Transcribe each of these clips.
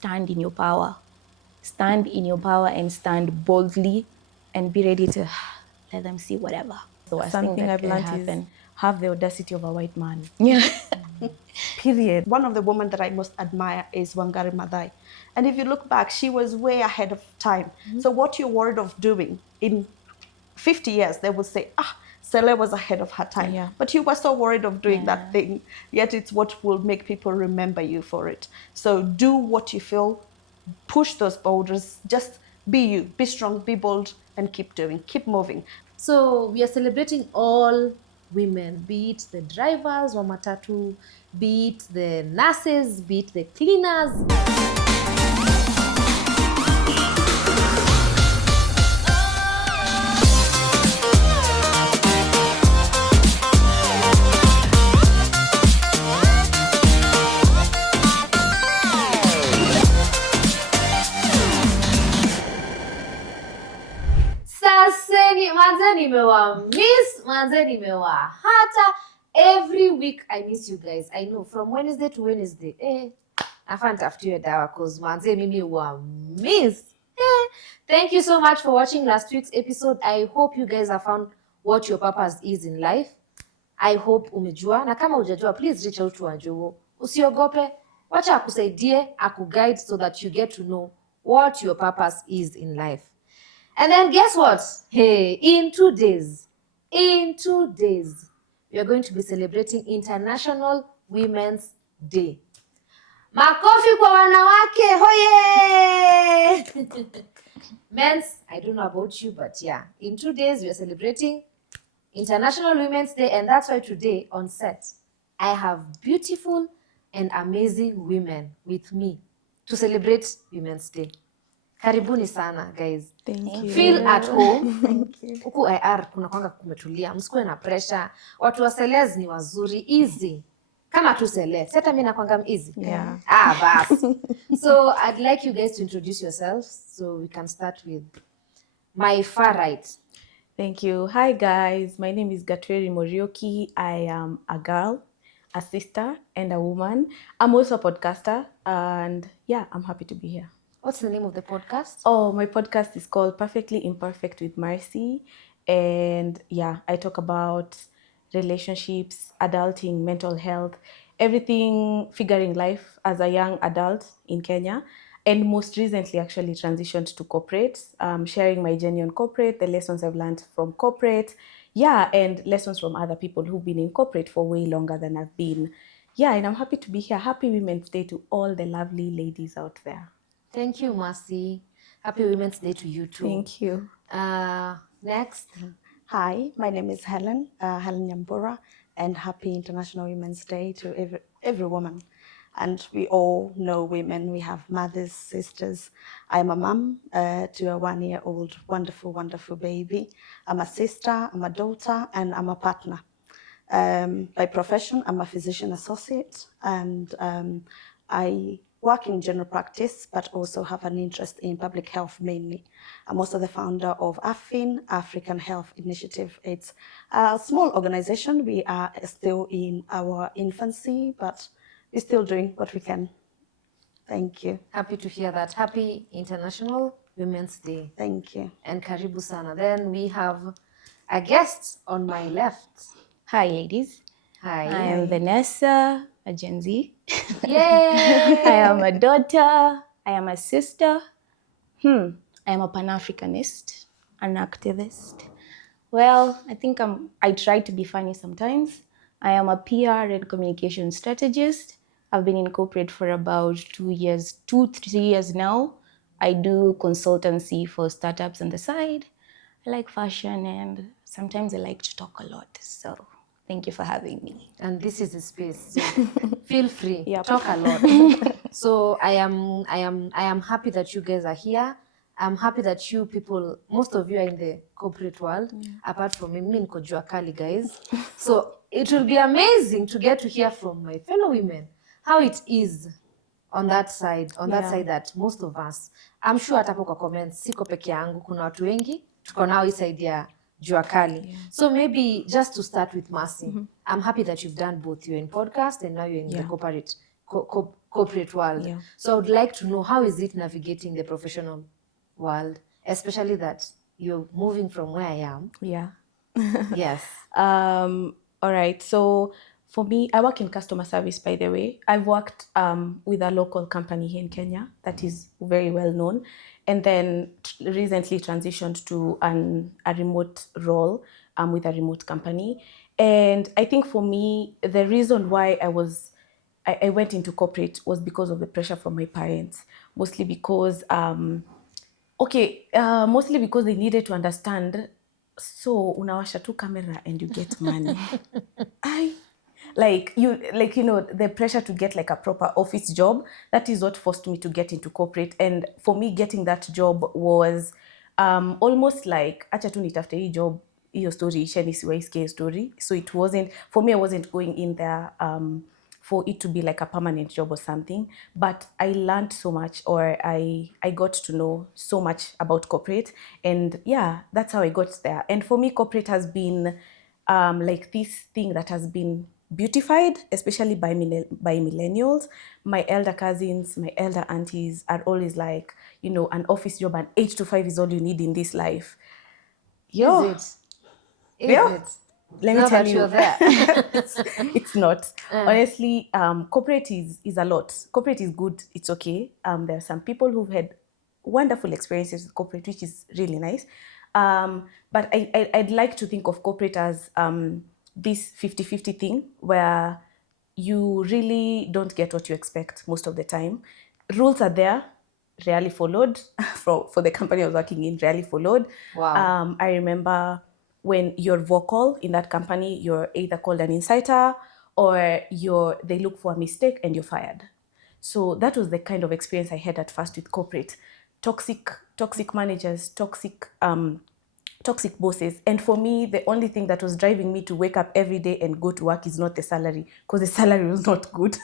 stand in your power. Stand in your power and stand boldly and be ready to let them see whatever. So Something I've learned is have the audacity of a white man. Yeah. Period. One of the women that I most admire is Wangari Maathai. And if you look back, she was way ahead of time. So what you're worried of doing in 50 years, they will say, Sele was ahead of her time. Yeah. But you were so worried of doing that thing, yet it's what will make people remember you for it. So do what you feel, push those borders, just be you, be strong, be bold, and keep doing, keep moving. So we are celebrating all women, be it the drivers wa matatu, be it the nurses, be it the cleaners. Manze nimewamiss, manze nimewahata. Every week I miss you guys. I know from Wednesday to Wednesday. Afa nitafutiwe dawa cause manze mimi miss. Thank you so much for watching last week's episode. I hope you guys have found what your purpose is in life. I hope umejua, na kama hujajua please reach out to Anjo. Usiogope, wacha akusaidie, akuguide so that you get to know what your purpose is in life. And then guess what? Hey, in 2 days, we are going to be celebrating International Women's Day. Makofi kwa wanawake, hoye! Men's, I don't know about you, but yeah, in 2 days we are celebrating International Women's Day, and that's why today on set, I have beautiful and amazing women with me to celebrate Women's Day. Karibuni sana guys. Thank you. Feel at home. Thank you. Huku IR kuna kwanga kumetulia, msikuwe na pressure. Watu wa Celeste ni wazuri, easy. Kama tu Celeste, hata mimi nakwanga easy. Yeah. Bas. So I'd like you guys to introduce yourselves so we can start with my far right. Thank you. Hi guys, my name is Gatwiri Morioki. I am a girl, a sister, and a woman. I'm also a podcaster, and yeah, I'm happy to be here. What's the name of the podcast? Oh, my podcast is called Perfectly Imperfect with Marcy. And yeah, I talk about relationships, adulting, mental health, everything figuring life as a young adult in Kenya. And most recently actually transitioned to corporate, sharing my journey on corporate, the lessons I've learned from corporate. Yeah, and lessons from other people who've been in corporate for way longer than I've been. Yeah, and I'm happy to be here. Happy Women's Day to all the lovely ladies out there. Thank you, Mercy. Happy Women's Day to you too. Thank you. Next. Hi, my name is Helen, Helen Nyambura, and happy International Women's Day to every woman. And we all know women, we have mothers, sisters. I'm a mom to a 1-year-old wonderful, wonderful baby. I'm a sister, I'm a daughter, and I'm a partner. By profession, I'm a physician associate, and I work in general practice, but also have an interest in public health mainly. I'm also the founder of AFIN, African Health Initiative. It's a small organization. We are still in our infancy, but we're still doing what we can. Thank you. Happy to hear that. Happy International Women's Day. Thank you. And karibu sana. Then we have a guest on my left. Hi, ladies. Hi. I am Vanessa, a Gen Z. Yay! I am a daughter. I am a sister. I am a Pan-Africanist, an activist. Well, I think I try to be funny sometimes. I am a PR and communication strategist. I've been in corporate for about 3 years now. I do consultancy for startups on the side. I like fashion and sometimes I like to talk a lot. So thank you for having me. And this is the space. So feel free. Yep. Talk a lot. So I am happy that you guys are here. I'm happy that you people, most of you are in the corporate world, apart from me, niko jua kali, guys. So it will be amazing to get to hear from my fellow women how it is on that side, that most of us, I'm sure hata kwa comments, siko peke yangu, kuna watu wengi, tuko nao hii side ya jua kali. So maybe just to start with Mercy, I'm happy that you've done both. You're in podcast and now you're in the corporate world. Yeah. So I would like to know, how is it navigating the professional world, especially that you're moving from where I am? Yeah. Yes. All right. So for me, I work in customer service, by the way. I've worked with a local company here in Kenya that is very well known, and then recently transitioned to a remote role with a remote company. And I think for me, the reason why I went into corporate was because of the pressure from my parents, mostly because mostly because they needed to understand. So unawasha tu camera and you get money. I the pressure to get like a proper office job. That is what forced me to get into corporate. And for me, getting that job was almost like acha tu nitafute hii job, hiyo story ishe nisiwaisikie story. So it wasn't for me. I wasn't going in there for it to be like a permanent job or something. But I learned so much, or I got to know so much about corporate. And yeah, that's how I got there. And for me, corporate has been like this thing that has been beautified, especially by millennials. My elder cousins, my elder aunties are always like, an office job, an 8 to 5 is all you need in this life. Yo, Is it? Is yeah. it? Let me Now tell that you, you're there. it's not. Honestly, corporate is a lot. Corporate is good. It's okay. There are some people who've had wonderful experiences with corporate, which is really nice. But I'd like to think of corporate as this 50-50 thing where you really don't get what you expect most of the time. Rules are there, rarely followed. For the company I was working in, rarely followed. Wow. I remember when you're vocal in that company, you're either called an insider or they look for a mistake and you're fired. So that was the kind of experience I had at first with corporate. Toxic managers, toxic bosses. And for me, the only thing that was driving me to wake up every day and go to work is not the salary, because the salary was not good.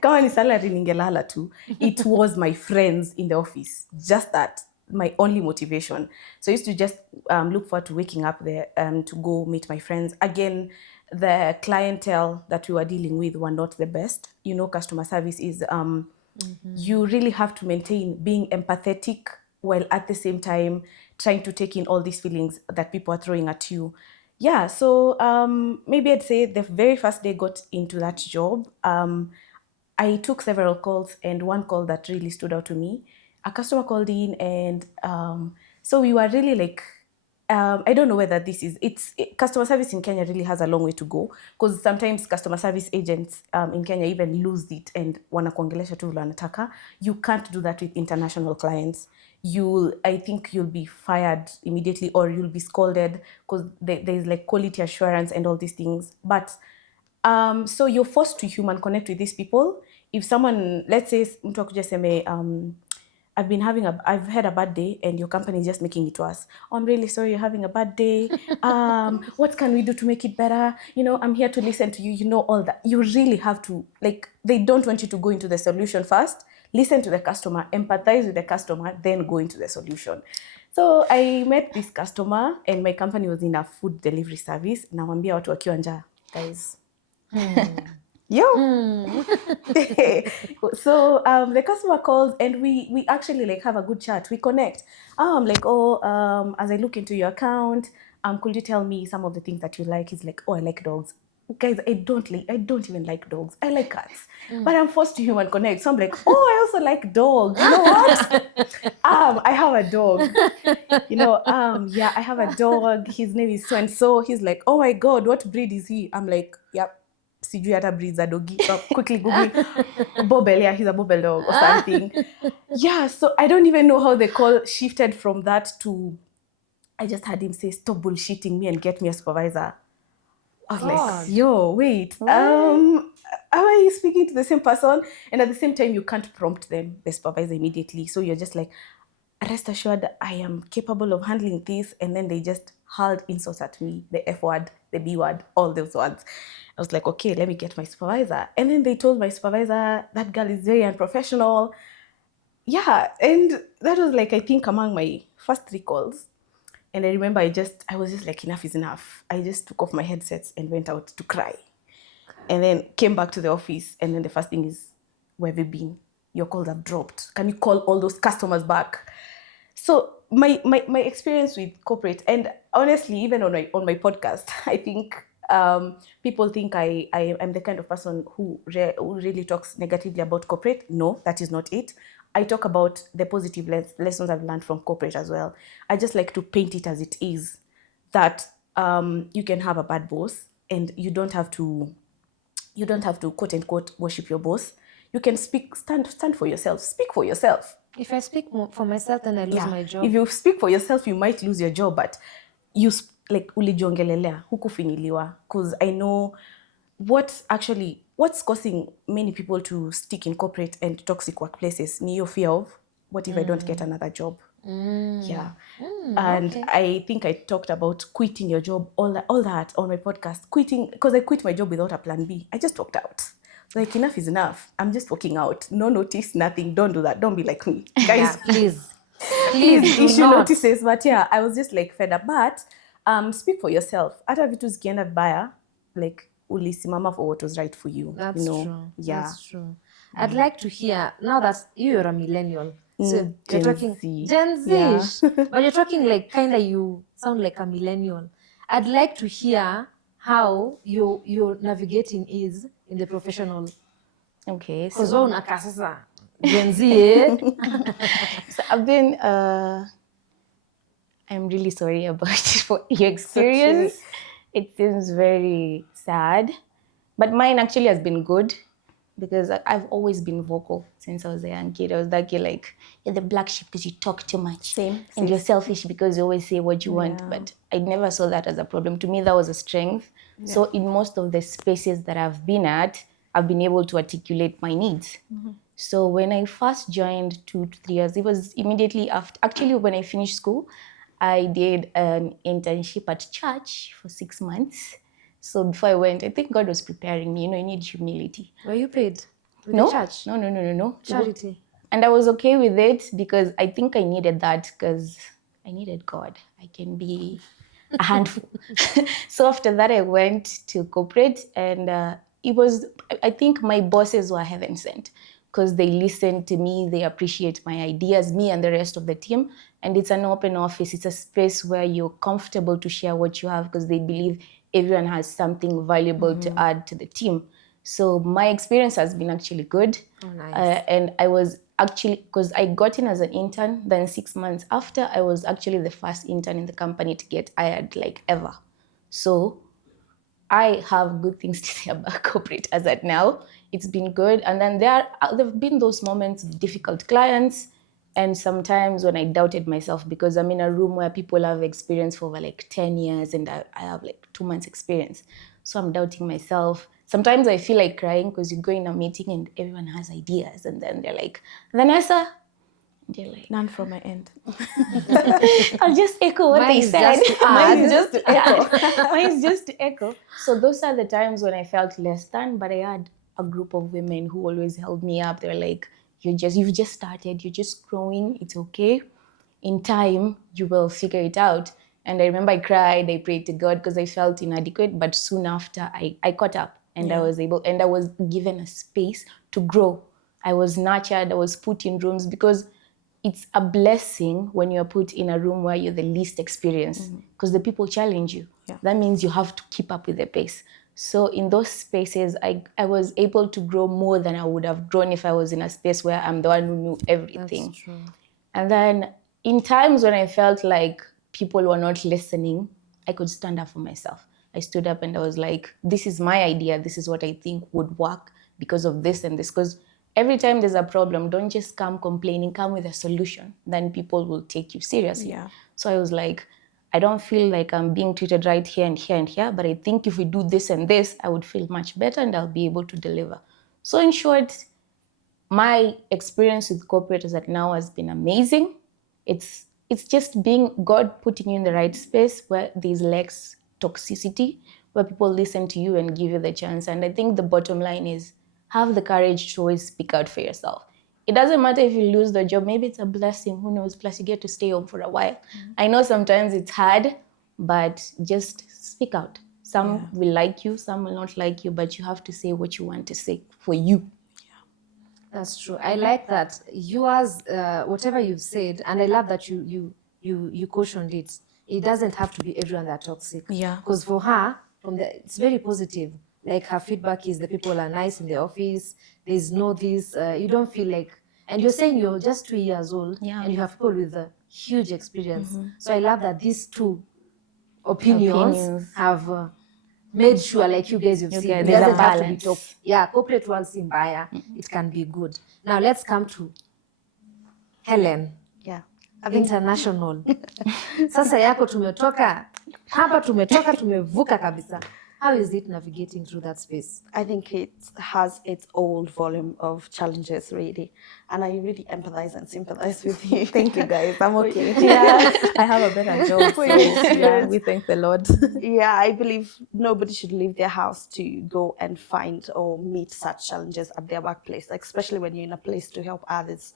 Kama ni salary ningelala tu. It was my friends in the office. Just that. My only motivation. So I used to just look forward to waking up there to go meet my friends. Again, the clientele that we were dealing with were not the best. Customer service is you really have to maintain being empathetic while at the same time trying to take in all these feelings that people are throwing at you. Yeah, so maybe I'd say the very first day I got into that job, I took several calls, and one call that really stood out to me, a customer called in, and so we were really like, I don't know whether customer service in Kenya really has a long way to go, because sometimes customer service agents in Kenya even lose it and wanakuongelesha tu vile wanataka. You can't do that with international clients. I think you'll be fired immediately, or you'll be scolded, because there's like quality assurance and all these things. But so you're forced to human connect with these people. If someone, let's say mtu akuja seme, I've had a bad day and your company is just making it worse. Oh, I'm really sorry you're having a bad day. What can we do to make it better? I'm here to listen to you, all that. You really have to, like, they don't want you to go into the solution first. Listen to the customer, empathize with the customer, then go into the solution. So I met this customer, and my company was in a food delivery service. Nawambia watu wakiwa njaa, guys. Yo. So the customer calls, and we actually like have a good chat. We connect. I'm like, as I look into your account, could you tell me some of the things that you like? He's like, oh, I like dogs. Guys, I don't even like dogs. I like cats. But I'm forced to human connect. So I'm like, oh, I also like dogs. You know what? I have a dog. Yeah, I have a dog. His name is so and so. He's like, oh my God, what breed is he? I'm like, yep. Sijui hata breed za dogi. Quickly googling. Bobel, yeah, he's a bobel dog or something. Yeah, so I don't even know how the call shifted from that to, I just had him say, stop bullshitting me and get me a supervisor. I was like, yo, wait, am I speaking to the same person? And at the same time, you can't prompt them, the supervisor, immediately. So you're just like, rest assured, I am capable of handling this. And then they just hurled insults at me, the F word, the B word, all those words. I was like, okay, let me get my supervisor. And then they told my supervisor, that girl is very unprofessional. Yeah, and that was like, I think, among my first 3 calls. And I remember I was just like, enough is enough. I just took off my headsets and went out to cry. And then came back to the office. And then the first thing is, where have you been? Your calls have dropped. Can you call all those customers back? So my experience with corporate, and honestly, even on my podcast, I think people think I am the kind of person who really talks negatively about corporate. No, that is not it. I talk about the positive lessons I've learned from corporate as well. I just like to paint it as it is, that you can have a bad boss and you don't have to quote unquote worship your boss. You can stand for yourself. Speak for yourself. If I speak for myself, then I lose my job. If you speak for yourself, you might lose your job, but you like ulijiongelelea, hukufinyiliwa. Because I know what's causing many people to stick in corporate and toxic workplaces. Ni your fear of, what if I don't get another job? Yeah. And okay. I think I talked about quitting your job, all that on my podcast. Quitting, because I quit my job without a plan B. I just walked out. Like, enough is enough. I'm just walking out. No notice, nothing. Don't do that. Don't be like me. Guys, yeah, please. Please issue notices. But yeah, I was just like fed up. But speak for yourself. Hata vitu zikienda baya, like, ulisimama for what was right for you. That's true. Yeah. That's true. I'd like to hear, now that you're a millennial, so you're talking Gen Z, yeah. But you're talking like kind of, you sound like a millennial. I'd like to hear how your navigating is in the professional. Okay, because so unakaa sasa Gen Z. So I've been I'm really sorry about for your experience. Okay. It seems very sad, but mine actually has been good, because I've always been vocal since I was a young kid. I was that kid, like, you're the black sheep because you talk too much. Same. And you're selfish because you always say what you want. But I never saw that as a problem. To me, that was a strength. Yeah. So in most of the spaces that I've been at, I've been able to articulate my needs. Mm-hmm. So when I first joined 2 to 3 years, it was immediately after, actually when I finished school, I did an internship at church for 6 months. So before I went, I think God was preparing me. You know, you need humility. Were you paid with no? the church? No. Charity. And I was okay with it because I think I needed that, because I needed God. I can be a handful. So after that, I went to corporate, and it was, I think my bosses were heaven sent, because they listen to me, they appreciate my ideas, me and the rest of the team. And it's an open office. It's a space where you're comfortable to share what you have, because they believe everyone has something valuable to add to the team. So my experience has been actually good. Oh, nice. And I was actually, because I got in as an intern, then 6 months after, I was actually the first intern in the company to get hired, like, ever. So I have good things to say about corporate as at now. It's been good. And then there have been those moments of difficult clients, and sometimes when I doubted myself, because I'm in a room where people have experience for over like 10 years and I have like 2 months experience. So I'm doubting myself. Sometimes I feel like crying, because you go in a meeting and everyone has ideas, and then they're like, Vanessa, and you're like, none from my end. I'll just echo what they said. Mine is just to echo. Mine is just to echo. So those are the times when I felt less than, but I had a group of women who always held me up. They were like, you've just started, you're just growing, it's okay. In time, you will figure it out. And I remember I cried, I prayed to God, because I felt inadequate, but soon after I caught up, and I was able, and I was given a space to grow. I was nurtured, I was put in rooms, because it's a blessing when you're put in a room where you're the least experienced, because the people challenge you. Yeah. That means you have to keep up with the pace. So in those spaces, I was able to grow more than I would have grown if I was in a space where I'm the one who knew everything. That's true. And then in times when I felt like people were not listening, I could stand up for myself. I stood up and I was like, this is my idea. This is what I think would work because of this and this. Because every time there's a problem, don't just come complaining, come with a solution. Then people will take you seriously. Yeah. So I was like, I don't feel like I'm being treated right here and here and here, but I think if we do this and this, I would feel much better and I'll be able to deliver. So in short, my experience with corporate as at now has been amazing. It's just being God putting you in the right space where there's less toxicity, where people listen to you and give you the chance. And I think the bottom line is have the courage to always speak out for yourself. It doesn't matter if you lose the job. Maybe it's a blessing, who knows? Plus you get to stay home for a while. Mm-hmm. I know sometimes it's hard, but just speak out. Some will like you, some will not like you, but you have to say what you want to say for you. That's true. I like that yours, whatever you've said, and I love that you cautioned it. It doesn't have to be everyone that toxic. Yeah. Because for her, it's very positive. Like her feedback is the people are nice in the office. There's no this. You don't feel like, and you're saying you're just 2 years old, Yeah. and you have people with a huge experience. So I love that these two opinions have made sure, like you guys, you've seen, it there's a doesn't have to be balance. top. Yeah, corporate world si mbaya, it can be good. Now let's come to Helen, Yeah. I think international. Sasa yako tumetoka hapa, tumetoka tumevuka kabisa. How is it navigating through that space? I think it has its own volume of challenges, really. And I really empathize and sympathize with you. Thank you, guys. I'm okay. Yeah. I have a better job. So, yeah, we thank the Lord. Yeah, I believe nobody should leave their house to go and find or meet such challenges at their workplace, especially when you're in a place to help others.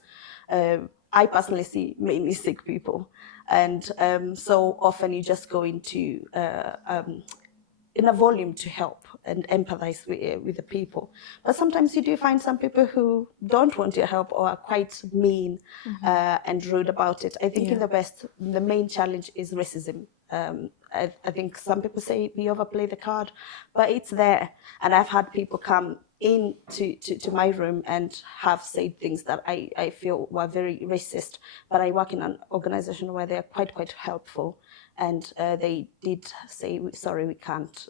I personally see mainly sick people. And so often you just go into in a volume to help and empathize with the people. But sometimes you do find some people who don't want your help or are quite mean and rude about it. I think in the West, the main challenge is racism. I think some people say we overplay the card, but it's there. And I've had people come in to my room and have said things that I feel were very racist. But I work in an organization where they're quite helpful. And they did say, sorry, we can't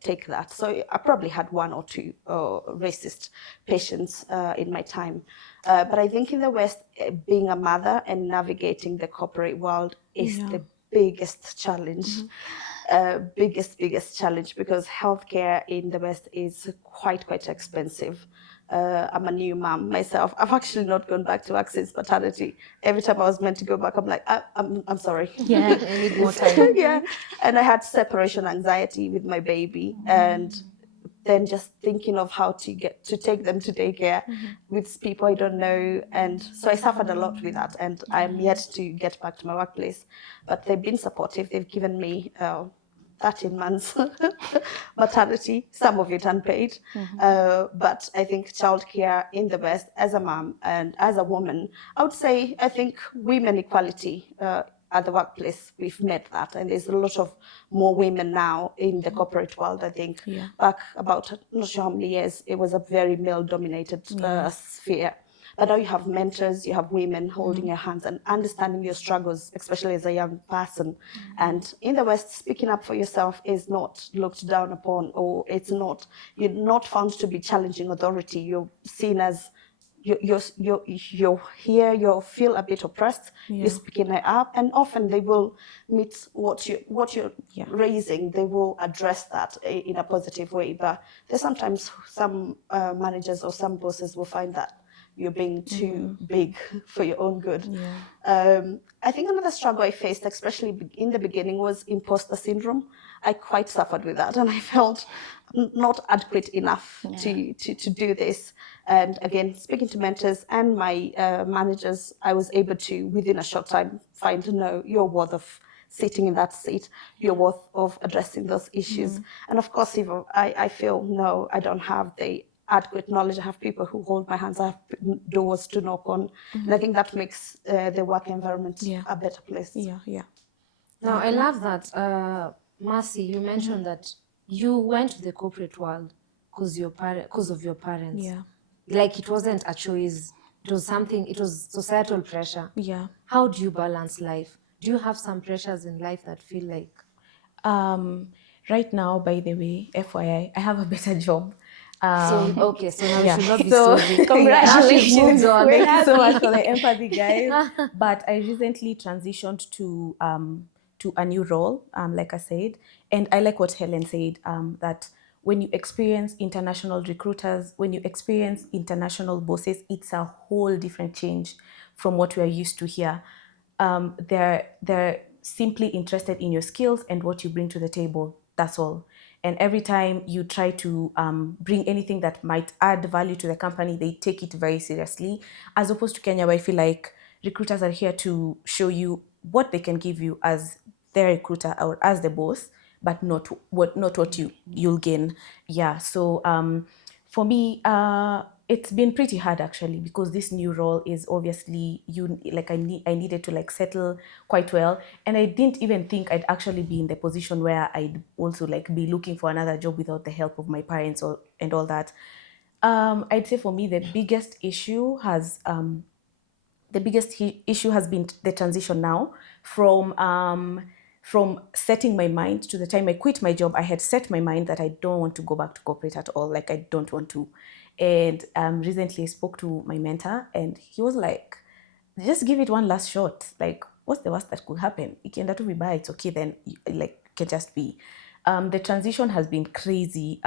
take that. So I probably had one or two racist patients in my time. But I think in the West, being a mother and navigating the corporate world is the biggest challenge. Biggest challenge, because healthcare in the West is quite expensive. I'm a new mom myself. I've actually not gone back to work since maternity. Every time I was meant to go back, I'm like, I'm sorry. Yeah, I need more time. Yeah, and I had separation anxiety with my baby, and then just thinking of how to take them to daycare with people I don't know, and so I suffered a lot with that, and I'm yet to get back to my workplace. But they've been supportive. They've given me 13 months maternity, some of it unpaid. But I think childcare in the West, as a mom and as a woman, I would say, I think women equality at the workplace, we've met that. And there's a lot of more women now in the corporate world, I think. Back about, not sure how many years, it was a very male-dominated sphere. But now you have mentors, you have women holding your hands and understanding your struggles, especially as a young person. And in the West, speaking up for yourself is not looked down upon, or you're not found to be challenging authority. You're seen as, you're here, you feel a bit oppressed, you're speaking it up, and often they will meet what you're raising, they will address that in a positive way. But there's sometimes some managers or some bosses will find that you're being too big for your own good. I think another struggle I faced, especially in the beginning, was imposter syndrome. I quite suffered with that, and I felt not adequate enough to do this. And again, speaking to mentors and my managers, I was able to, within a short time, find, no, you're worth of sitting in that seat, you're worth of addressing those issues. And of course, if I feel, no, I don't have the adequate knowledge, I have people who hold my hands, I have doors to knock on. And I think that makes the work environment a better place. Now, I love that. Mercy, you mentioned that you went to the corporate world because of your parents. Like, it wasn't a choice. It was societal pressure. How do you balance life? Do you have some pressures in life that feel like? Right now, by the way, FYI, I have a better job. So now we should not be So, sorry. congratulations. Yeah, Thank you so much for the empathy, guys. But I recently transitioned to a new role, like I said. And I like what Helen said, that when you experience international recruiters, when you experience international bosses, it's a whole different change from what we are used to here. They're simply interested in your skills and what you bring to the table. That's all. And every time you try to bring anything that might add value to the company, they take it very seriously. As opposed to Kenya, where I feel like recruiters are here to show you what they can give you as their recruiter or as the boss, but not what you'll gain. Yeah. So for me, It's been pretty hard actually, because this new role is obviously I needed to like settle quite well, and I didn't even think I'd actually be in the position where I'd also like be looking for another job without the help of my parents and all that. I'd say for me the biggest issue has been the transition now from setting my mind to the time I quit my job. I had set my mind that I don't want to go back to corporate at all. Like, I don't want to. And recently I spoke to my mentor, and he was like, just give it one last shot. Like, what's the worst that could happen? Ikienda tu vibaya, it's okay, then like can just be. The transition has been crazy.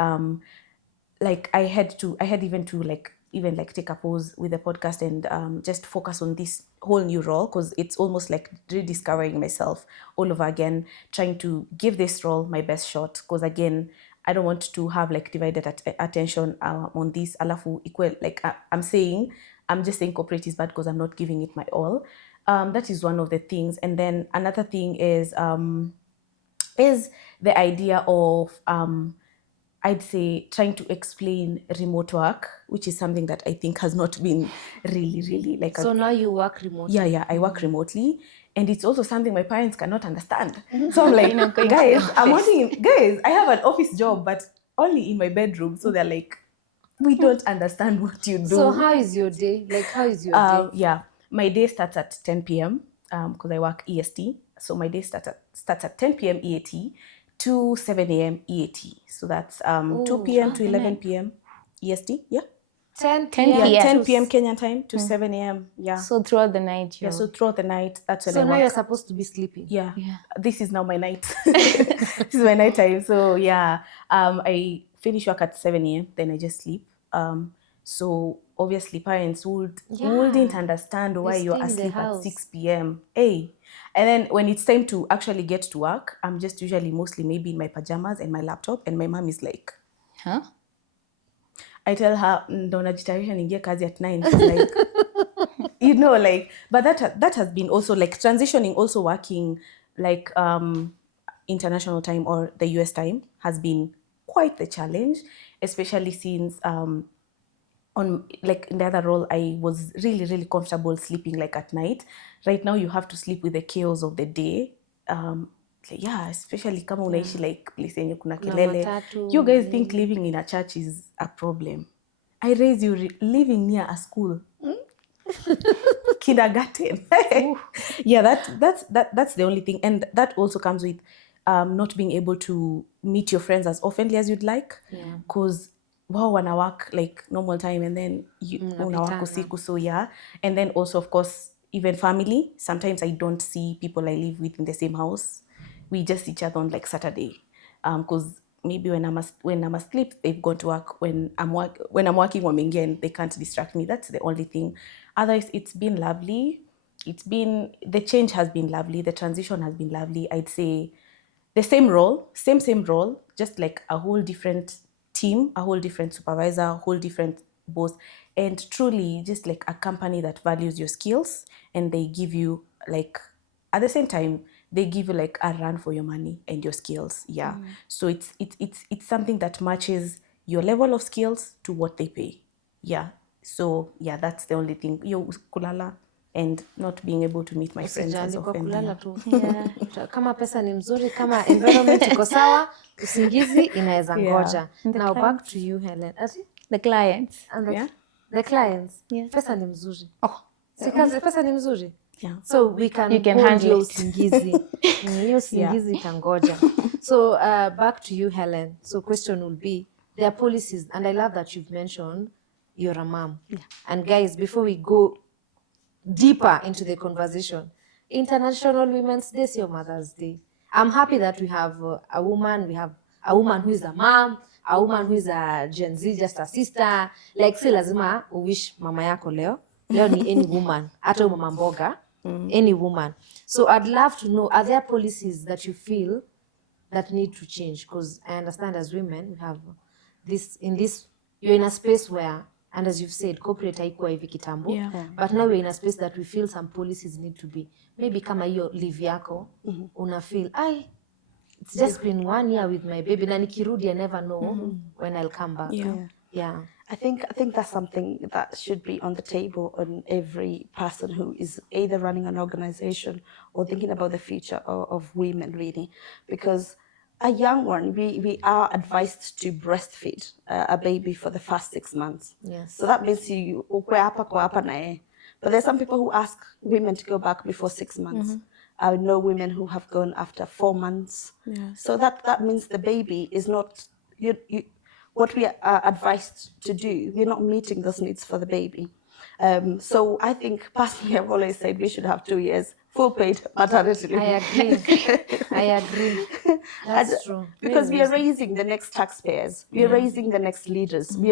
Like I had even to even take a pause with the podcast and just focus on this whole new role, because it's almost like rediscovering myself all over again, trying to give this role my best shot, because again, I don't want to have like divided attention on this alafu equal, like I'm just saying corporate is bad because I'm not giving it my all. That is one of the things. And then another thing is the idea of I'd say trying to explain remote work, which is something that I think has not been really like. So now you work remotely? Yeah, I work remotely, and it's also something my parents cannot understand. So I'm like, guys, I have an office job, but only in my bedroom. So they're like, we don't understand what you do. So how is your day? Like, how is your day? Yeah, my day starts at 10 p.m. Because I work EST. So my day starts at 10 p.m. EAT to 7 a.m. EAT. So that's 2 p.m. to 11 p.m. EST. Yeah. 10 p.m. Yeah, 10 p.m. Kenyan time to 7 a.m. Yeah. So throughout the night, so throughout the night, that's when I So work. now you're supposed to be sleeping? Yeah. This is now my night. This is my night time. So yeah, I finish work at 7 a.m. Then I just sleep. So obviously parents wouldn't understand why you're asleep at 6 p.m. Hey. And then when it's time to actually get to work, I'm just usually mostly maybe in my pajamas and my laptop, and my mom is like, huh? I tell her, ndo najitayarisha niingie kazi at 9. She's like, you know, like, but that has been also like transitioning, also working like international time or the US time has been quite the challenge, especially since on like in the other role I was really comfortable sleeping like at night. Right now you have to sleep with the chaos of the day. Yeah, especially kama unaishi like place yenye kuna kelele. You guys think living in a church is a problem. I raise you living near a school. Kindergarten. Yeah, that's the only thing. And that also comes with not being able to meet your friends as oftenly as you'd like. Because wao wana work like normal time, and then una work usiku. So yeah. And then also, of course, even family. Sometimes I don't see people I live with in the same house. We just see each other on like Saturday. Because maybe when I'm asleep, they've gone to work. When I'm working again, they can't distract me. That's the only thing. Otherwise, it's been lovely. The change has been lovely. The transition has been lovely. I'd say the same role, just like a whole different team, a whole different supervisor, a whole different boss, and truly just like a company that values your skills, and they give you like, at the same time, they give you like a run for your money and your skills. Yeah. So it's something that matches your level of skills to what they pay. Yeah. So yeah, that's the only thing. Yo kulala and not being able to meet my friends as often. Kulala tu. Kama pesa ni mzuri, kama environment iko sawa, usingizi inaweza ngoja. Now back to you, Helen. The clients. The clients. Pesa ni mzuri. Sikaze pesa ni mzuri. Yeah. So you can handle usingizi. Hiyo usingizi itangoja. So back to you, Helen. So question will be, there are policies, and I love that you've mentioned you're a mom. And guys, before we go deeper into the conversation, International Women's Day is your Mother's Day. I'm happy that we have a woman. We have a woman who is a mom, a woman who is a Gen Z, just a sister. Like, si lazima uwish mama yako leo. Leo ni any woman, hata mama mboga, any woman. So I'd love to know, are there policies that you feel that need to change? Because I understand as women, we have you're in a space where, and as you've said, corporate haikuwa hivi kitambo, but now we're in a space that we feel some policies need to be. Maybe kama hiyo leave yako, una feel, it's just been 1 year with my baby, na nikirudi I never know when I'll come back. Yeah. I think that's something that should be on the table on every person who is either running an organization or thinking about the future of women, really, because a young one, we are advised to breastfeed a baby for the first 6 months. Yes. So that means you ukwe hapa kwa hapa na yeye. But there's some people who ask women to go back before 6 months. I know women who have gone after 4 months. So that means the baby is not what we are advised to do. We're not meeting those needs for the baby. So I think personally, I've always said we should have 2 years full paid maternity leave. I agree. I agree. That's true. Because we are raising the next taxpayers, we are raising the next leaders, we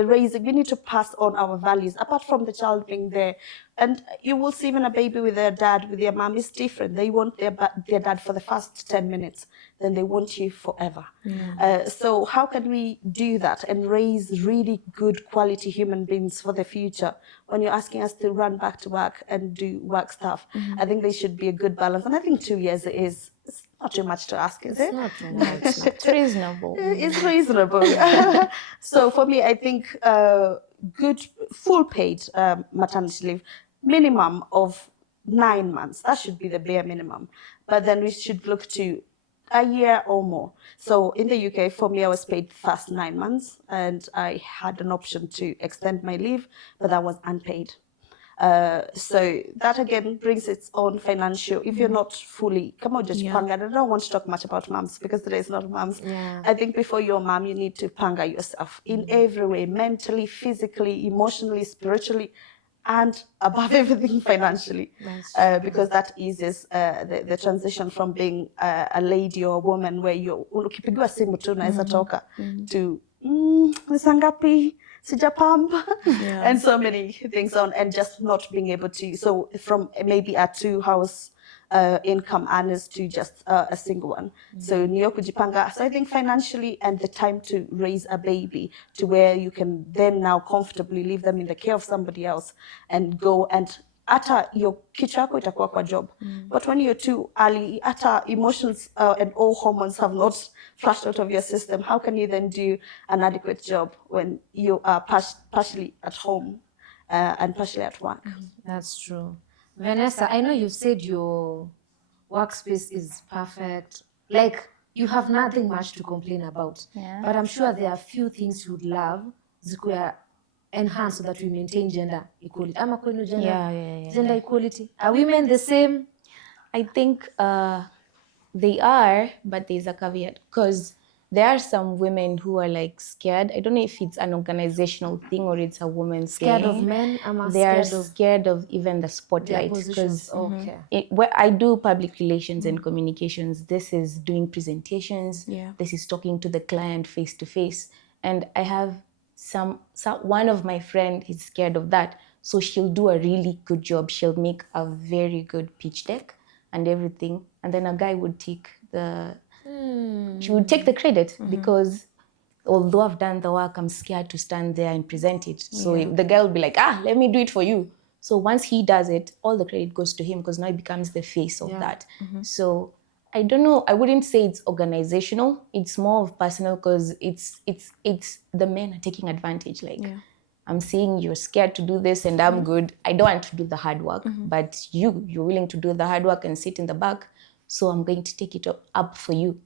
need to pass on our values, apart from the child being there. And you will see even a baby with their dad, with their mom, is different. They want their dad for the first 10 minutes, then they want you forever. So how can we do that and raise really good quality human beings for the future when you're asking us to run back to work and do work stuff? I think there should be a good balance. And I think 2 years is not too much to ask, is it? Not too much. It's reasonable. It's reasonable. So for me, I think good full paid maternity leave, minimum of 9 months. That should be the bare minimum. But then we should look to a year or more. So in the UK, for me, I was paid the first 9 months, and I had an option to extend my leave, but that was unpaid. So that again brings its own financial. If you're not fully, come on, just panga. I don't want to talk much about moms because today is not moms. I think before you're a mom, you need to panga yourself in every way, mentally, physically, emotionally, spiritually, and above everything financially, because that eases the transition from being a lady or a woman where you're ukipigiwa simu tu unaweza toka to nisangapi sijapamba and so many things on, and just not being able to, so from maybe a 2-house income earners to just a single one. So niyo kujipanga. So I think financially and the time to raise a baby to where you can then now comfortably leave them in the care of somebody else and go and hata your kichwa yako itakuwa kwa job. But when you're too early, hata emotions and all hormones have not flushed out of your system, how can you then do an adequate job when you are partially at home and partially at work? That's true. Vanessa, I know you said your workspace is perfect. Like, you have nothing much to complain about. But I'm sure there are a few things you would love zikuya enhance so that we maintain gender equality. Ama kwenu gender equality. Are women the same? I think they are, but there's a caveat, because there are some women who are like scared. I don't know if it's an organizational thing or it's a woman's Scared thing. of men? They are scared of even the spotlight. Because where I do public relations and communications, this is doing presentations. This is talking to the client face to face. And I have one of my friend is scared of that. So she'll do a really good job. She'll make a very good pitch deck and everything. And then a guy would take she would take the credit because although I've done the work, I'm scared to stand there and present it. So the guy will be like, let me do it for you. So once he does it, all the credit goes to him because now he becomes the face of that. So I don't know. I wouldn't say it's organizational. It's more of personal, because it's the men are taking advantage. Like, I'm seeing you're scared to do this and I'm good. I don't want to do the hard work, but you're willing to do the hard work and sit in the back. So I'm going to take it up for you.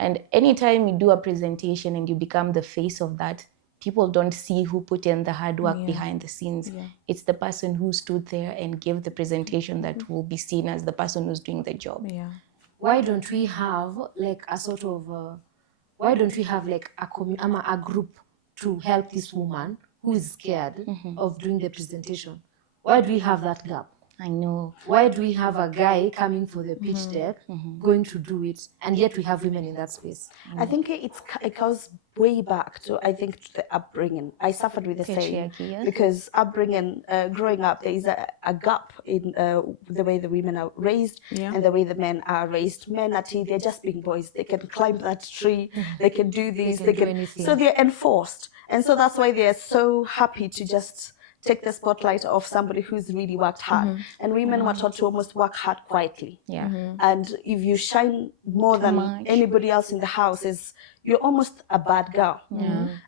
And anytime you do a presentation and you become the face of that, people don't see who put in the hard work behind the scenes. It's the person who stood there and gave the presentation that will be seen as the person who's doing the job. Why don't we have like a sort of, why don't we have like a group to help this woman who is scared of doing the presentation? Why do we have that gap? I know. Why do we have a guy coming for the pitch deck, going to do it, and yet we have women in that space? I think it goes way back to, I think, to the upbringing. I suffered with the same, because upbringing, growing up, there is a gap in the way the women are raised and the way the men are raised. Men they're just being boys. They can climb that tree. They can do this. They can do anything. So they're enforced, and so that's why they're so happy to just take the spotlight off somebody who's really worked hard. And women were taught to almost work hard quietly. Yeah. And if you shine more than much. anybody else in the house, you're almost a bad girl.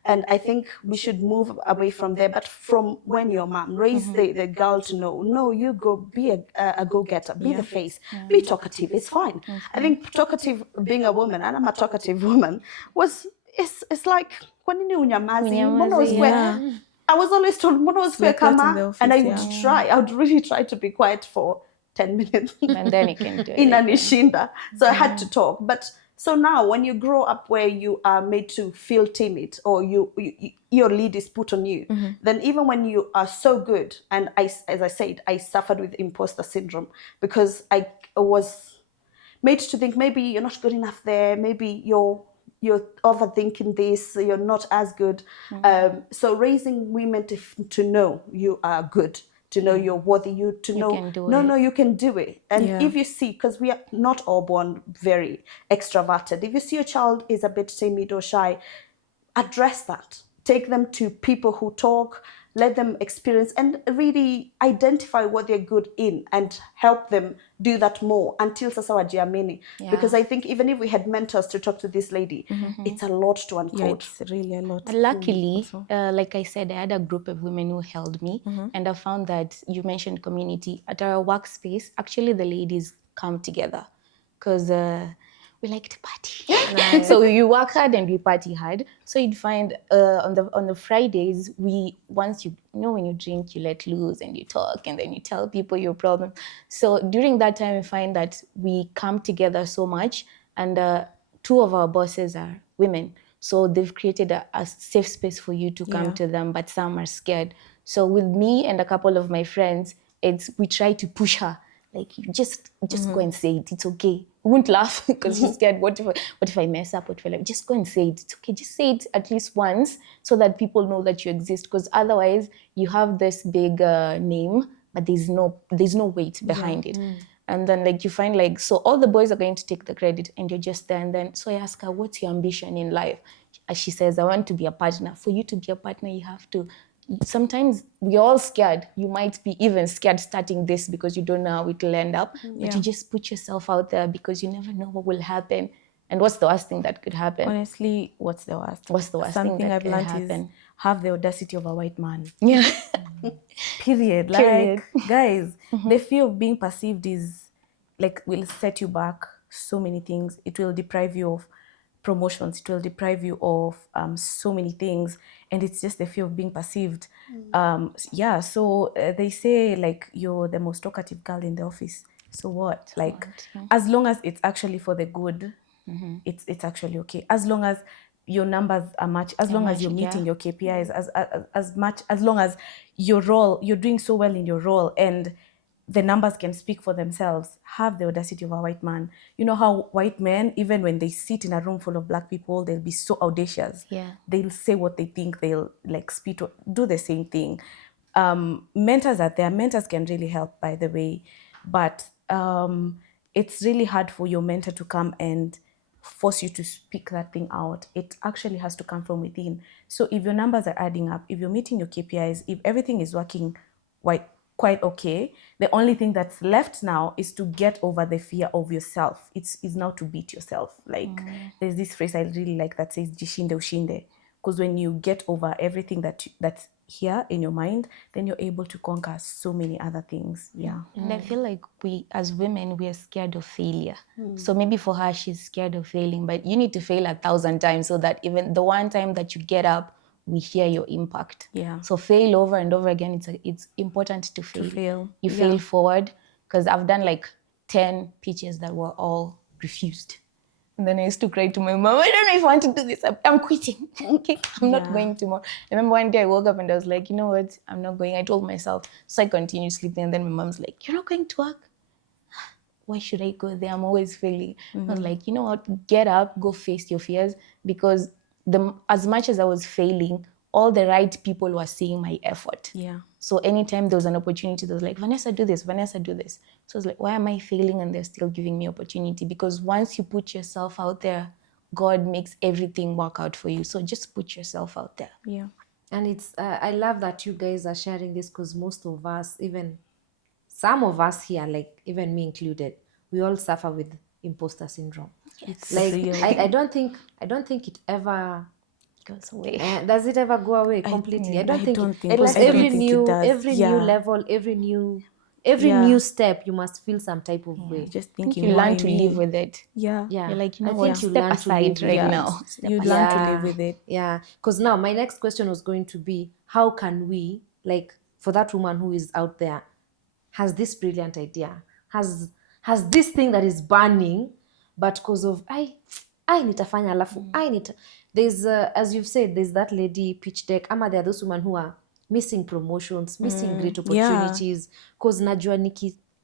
And I think we should move away from there. But from when you're mom, raise the girl to know, no, you go be a go-getter, be the face, be talkative. It's fine. I think talkative, being a woman, and I'm a talkative woman, it's like, kwa nini unyamazi? Mbona usikwe? I was always told, mbona usikwe Like that in the kama? office, And I would really try to be quiet for 10 minutes. And then you can do it. Inanishinda. So I had to talk. But so now when you grow up where you are made to feel timid, or your lead is put on you, then even when you are so good, and as I said, I suffered with imposter syndrome because I was made to think maybe you're not good enough there, maybe you're overthinking this, you're not as good. So raising women to know you are good, to know you're worthy, you can do it. And if you see, because we are not all born very extroverted, if you see a child is a bit timid or shy, address that. Take them to people who talk, let them experience and really identify what they're good in and help them do that more until sasa wajiamini. Because I think even if we had mentors to talk to this lady, it's a lot to uncode. It's really a lot. But luckily, like I said, I had a group of women who held me, and I found that you mentioned community. At our workspace, actually the ladies come together because we like to party. So you work hard and we party hard. So you'd find on the Fridays, once when you drink, you let loose and you talk and then you tell people your problem. So during that time, we find that we come together so much, and 2 of our bosses are women. So they've created a safe space for you to come to them, but some are scared. So with me and a couple of my friends, we try to push her. Like, just go and say it. It's okay. We won't laugh because she's scared. What if I mess up? Just go and say it. It's okay. Just say it at least once so that people know that you exist. Because otherwise, you have this big name, but there's no weight behind it. And then you find so all the boys are going to take the credit and you're just there. And then so I ask her, what's your ambition in life? As she says, I want to be a partner. For you to be a partner, you have to. Sometimes we're all scared. You might be even scared starting this because you don't know how it will end up. But you just put yourself out there because you never know what will happen. And what's the worst thing that could happen? Honestly, what's the worst? What's the worst Something thing that I've could learned happen? is have the audacity of a white man. Yeah. Period. Period. Guys, the fear of being perceived will set you back so many things. It will deprive you of promotions. It will deprive you of so many things. And it's just the fear of being perceived. So they say you're the most talkative girl in the office. So what? As long as it's actually for the good, it's actually okay. As long as your numbers are matched, as long as you're meeting your KPIs, as long as your role, you're doing so well in your role and the numbers can speak for themselves. Have the audacity of a white man. You know how white men, even when they sit in a room full of black people, they'll be so audacious. Yeah. They'll say what they think. They'll spit, do the same thing. Mentors are there. Mentors can really help, by the way. But it's really hard for your mentor to come and force you to speak that thing out. It actually has to come from within. So if your numbers are adding up, if you're meeting your KPIs, if everything is working quite okay, the only thing that's left now is to get over the fear of yourself. It's now to beat yourself. There's this phrase I really like that says jishinde ushinde, because when you get over everything that's here in your mind, then you're able to conquer so many other things. And I feel like we as women, we are scared of failure. So maybe for her, she's scared of failing, but you need to fail 1,000 times so that even the one time that you get up, we hear your impact. So fail over and over again. It's important to fail. You fail forward, because I've done 10 pitches that were all refused. And then I used to cry to my mom, I don't know if I want to do this. I'm quitting. Okay, I'm not going tomorrow. I remember one day I woke up and I was like, you know what? I'm not going. I told myself. So I continued sleeping. And then my mom's like, you're not going to work? Why should I go there? I'm always failing. I was like, you know what? Get up, go face your fears. Because as much as I was failing, all the right people were seeing my effort. So anytime there was an opportunity, they was like, Vanessa, do this. Vanessa, do this. So I was like, why am I failing and they're still giving me opportunity? Because once you put yourself out there, God makes everything work out for you. So just put yourself out there. And it's I love that you guys are sharing this, because most of us, even some of us here, like even me included, we all suffer with imposter syndrome. It's Like real. I don't think it ever Goes away. does it ever go away completely? I don't think don't it, think- because I don't every think it new does. every new Yeah. level, every Yeah. new step, you must feel some type of way. Just I think thinking, you why learn to me? live with it. Yeah. Yeah, You're like, you know I what, think you step learn to live aside with right it. now. Step You aside. learn to live with it. Yeah, because now my next question was going to be, how can we, like, for that woman who is out there, has this brilliant idea, has this thing that is burning, but because of I nitafanya alafu there's as you've said, there's that lady pitch deck, ama there are those women who are missing promotions, missing great opportunities, because najua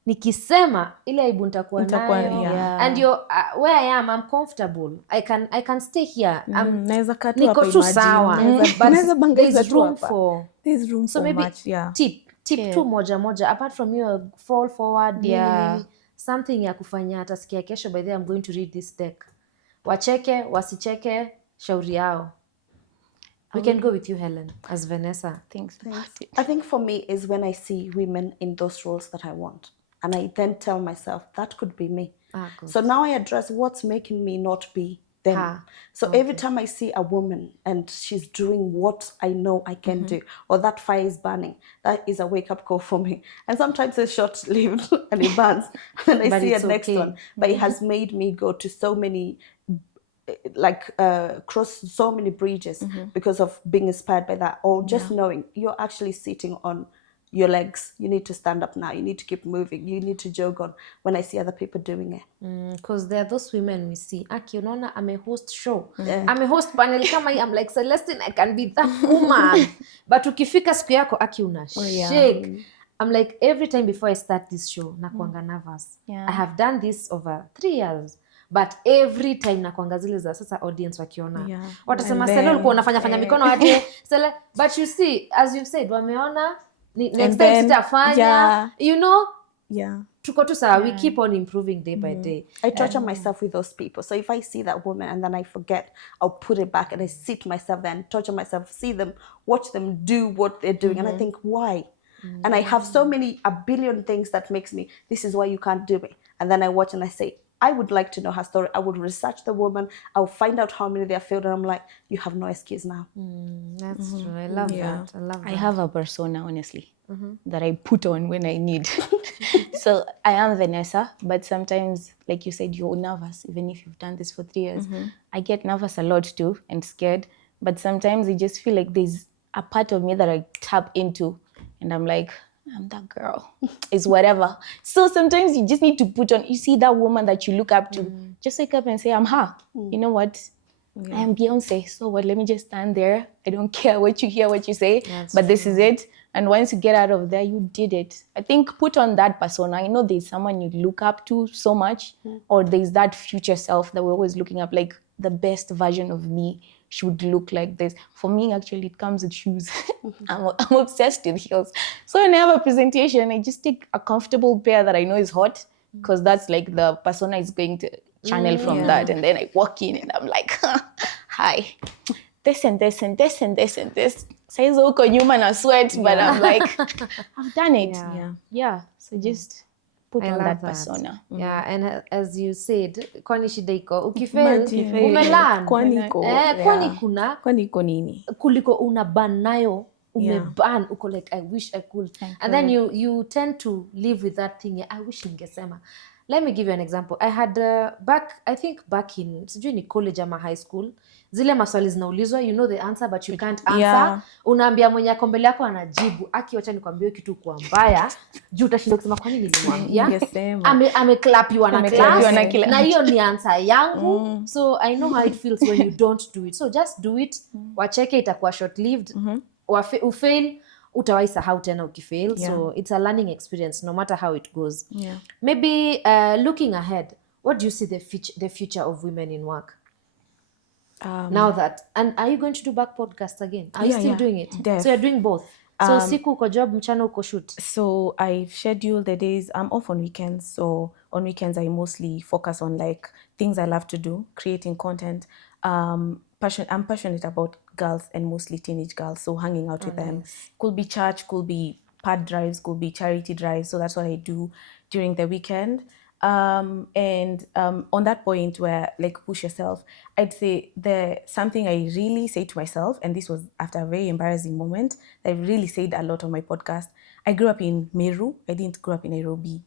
nikisema ile aibu nitakuwa nayo, yeah. and you're where I am, I'm comfortable, I can stay here, Naweza kaa tu niko hapa, tu imagine. sawa, Naweza but bangaiza there's tu room hapa. for, There's room so for maybe much, yeah. tip tu moja apart from your fall forward, nini, something ya kufanya atasikia kesho, by the way I'm going to read this deck, wacheke wasicheke, shauri yao. We can go with you, Helen, as Vanessa. Thanks. I think for me is when I see women in those roles that I want. And I then tell myself, that could be me. Good. So now I address what's making me not be them. So every time I see a woman and she's doing what I know I can do, or that fire is burning, that is a wake-up call for me. And sometimes it's short-lived and it burns. And I But see a it's next okay. one. But it has made me go to so many cross so many bridges because of being inspired by that, or just knowing you're actually sitting on your legs. You need to stand up now. You need to keep moving. You need to jog on when I see other people doing it. Because there are those women we see, aki unaona amehost show, amehost panel kama hii, I'm like, Celestine, I can be that woman. But ukifika siku yako aki una shake. I'm like, every time before I start this show nakuanga nervous. I have done this over 3 years, but every time nakuanga zile za sasa audience wakiona watasema, Sele ulikuwa unafanya mikono aje Sele, but you see, as you've said, wameona next time sitafanya, you know. Tuko tu sawa, we keep on improving day by day. I torture myself with those people. So if I see that woman and then I forget, I'll put it back and I sit myself there and torture myself, see them, watch them do what they're doing. And I think, why? And I have a billion things that makes me, this is why you can't do it. And then I watch and I say, I would like to know her story. I would research the woman. I'll find out how many they have failed. And I'm like, you have no excuse now. That's true. I love that. I love that. I have a persona, honestly, that I put on when I need. So I am Vanessa, but sometimes, like you said, you're nervous, even if you've done this for 3 years. I get nervous a lot too and scared, but sometimes I just feel like there's a part of me that I tap into and I'm like, I'm that girl. It's whatever. So sometimes you just need to put on, you see that woman that you look up to, just wake up and say, I'm her. You know what? I am Beyonce. So what? Let me just stand there. I don't care what you hear, what you say, but this is it. And once you get out of there, you did it. I think put on that persona. You know, there's someone you look up to so much, or there's that future self that we're always looking up, like the best version of me should look like this. For me, actually, it comes with shoes. I'm obsessed with heels. So when I have a presentation, I just take a comfortable pair that I know is hot, because that's like the persona is going to channel from that. And then I walk in and I'm like, hi, this and this and this and this and this. Says uko nyuma na sweat, but I'm like, I've done it. Yeah. So just put on that persona. Yeah, and as you said, kwani shida iko ukifail umelan, kwani iko nini kuliko unaban nayo umeban uko like I wish I could. And then you tend to live with that thing, I wish ningesema. Let me give you an example. I had back in sijui ni college ama high school, zile maswali zinaulizwa, you know the answer but you can't answer. Unaambia mwenye ako mbele yako anajibu, aki wacha nikwambie kitu kwa mbaya juu utashinda kusema kwa nini nilimwambia. Ameclap you na class na hiyo ni answer yangu. So I know how it feels when you don't do it. So just do it. Wacheke, itakuwa short lived. Ufail, utawai sahau tena ukifail. So it's a learning experience no matter how it goes. Maybe looking ahead, what do you see the future of women in work? Now that, and are you going to do back podcast again? Are you still doing it? So you're doing both. So siku uko job, mchana uko shoot. So I've scheduled the days. I'm off on weekends. So on weekends I mostly focus on like things I love to do, creating content. I'm passionate about girls and mostly teenage girls, so hanging out with them. Nice. Could be church, could be pad drives, could be charity drives. So that's what I do during the weekend. And on that point where like push yourself, I'd say something I really say to myself, and this was after a very embarrassing moment that I really said a lot on my podcast. I grew up in Meru. I didn't grow up in Nairobi.